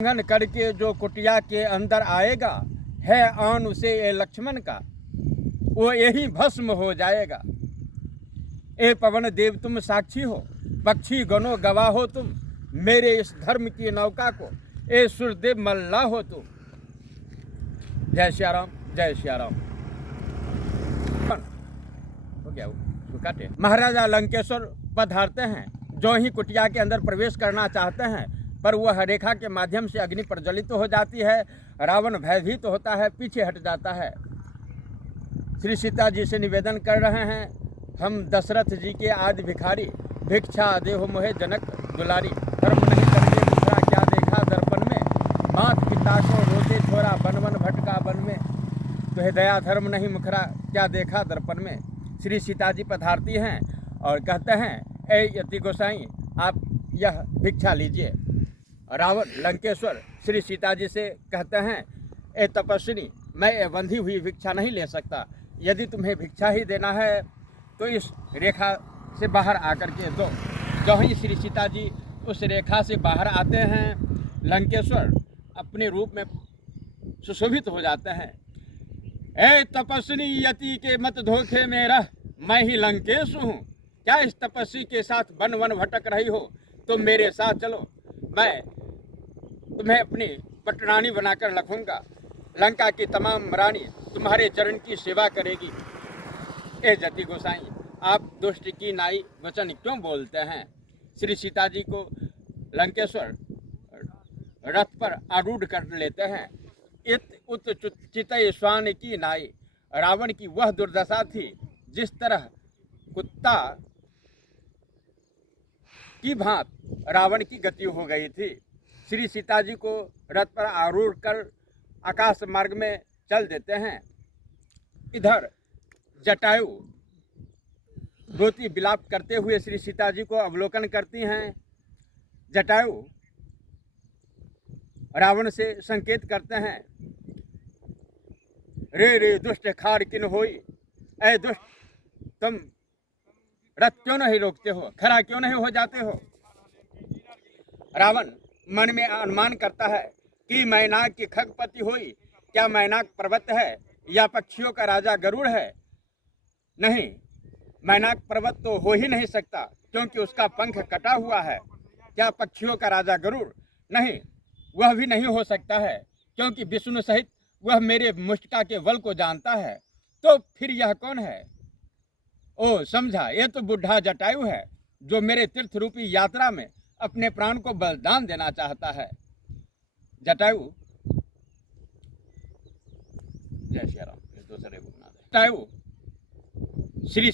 उल्लंघन करके जो कुटिया के अंदर आएगा, है आन उसे ये लक्ष्मण का, वो यही भस्म हो जाएगा। ए पवन देव तुम साक्षी हो, पक्षी गणों गवाह हो तुम, मेरे इस धर्म की नौका को ए सूर्यदेव मल्ला हो तुम। जय श्री राम, जय श्री राम। हो गया वो काटे। महाराजा लंकेश्वर पधारते हैं, जो ही कुटिया के अंदर प्रवेश करना चाहते हैं, पर वह रेखा के माध्यम से अग्नि प्रज्वलित हो जाती है। रावण भयभीत होता है, पीछे हट जाता है। श्री सीता जी से निवेदन कर रहे हैं, हम दशरथ जी के आदि भिखारी, भिक्षा देहो मोहे जनक दुलारी, धर्म नहीं करके दूसरा क्या देखा दर्पण में, मात पिता को रोते छोरा बन बन भटका वन में, तो दया धर्म नहीं मुखरा क्या देखा दर्पण में। श्री सीता जी पधारती हैं और कहते हैं, ए यति गोसाई आप यह भिक्षा लीजिए। रावण लंकेश्वर श्री सीता जी से कहते हैं, ए तपस्विनी मैं ये बंधी हुई भिक्षा नहीं ले सकता, यदि तुम्हें भिक्षा ही देना है तो इस रेखा से बाहर आकर के दो। जो ही श्री सीता जी उस रेखा से बाहर आते हैं, लंकेश्वर अपने रूप में सुशोभित हो जाते हैं। ए तपस्विनी यति के मत धोखे में रह, मैं ही लंकेश हूँ, क्या इस तपस्वी के साथ वन वन भटक रही हो, तुम मेरे साथ चलो, मैं तुम्हें अपनी पटरानी बनाकर रखूँगा, लंका की तमाम रानी तुम्हारे चरण की सेवा करेगी। ए जति गोसाई आप दुष्ट की नाई वचन क्यों बोलते हैं। श्री सीता जी को लंकेश्वर रथ पर आरूढ़ कर लेते हैं। इत उत चितय स्वान की नाई, रावण की वह दुर्दशा थी जिस तरह कुत्ता की भांत रावण की गति हो गई थी। श्री सीता जी को रथ पर आरूढ़ कर आकाश मार्ग में चल देते हैं। इधर जटायु रोती विलाप करते हुए श्री सीता जी को अवलोकन करती हैं। जटायु रावण से संकेत करते हैं, रे रे दुष्ट खार किन होई, ऐ दुष्ट तुम रथ क्यों नहीं रोकते हो, खड़ा क्यों नहीं हो जाते हो। रावण मन में अनुमान करता है कि मैनाक की खगपति हुई, क्या मैनाक पर्वत है या पक्षियों का राजा गरुड़ है। नहीं, मैनाक पर्वत तो हो ही नहीं सकता क्योंकि उसका पंख कटा हुआ है। क्या पक्षियों का राजा गरुड़, नहीं वह भी नहीं हो सकता है क्योंकि विष्णु सहित वह मेरे मुष्टिका के बल को जानता है। तो फिर यह कौन है। ओ समझा, ये तो बुढ़ा जटायु है जो मेरे तीर्थ रूपी यात्रा में अपने प्राण को बलिदान देना चाहता है। जटायु जय श्री राम। जटायु श्री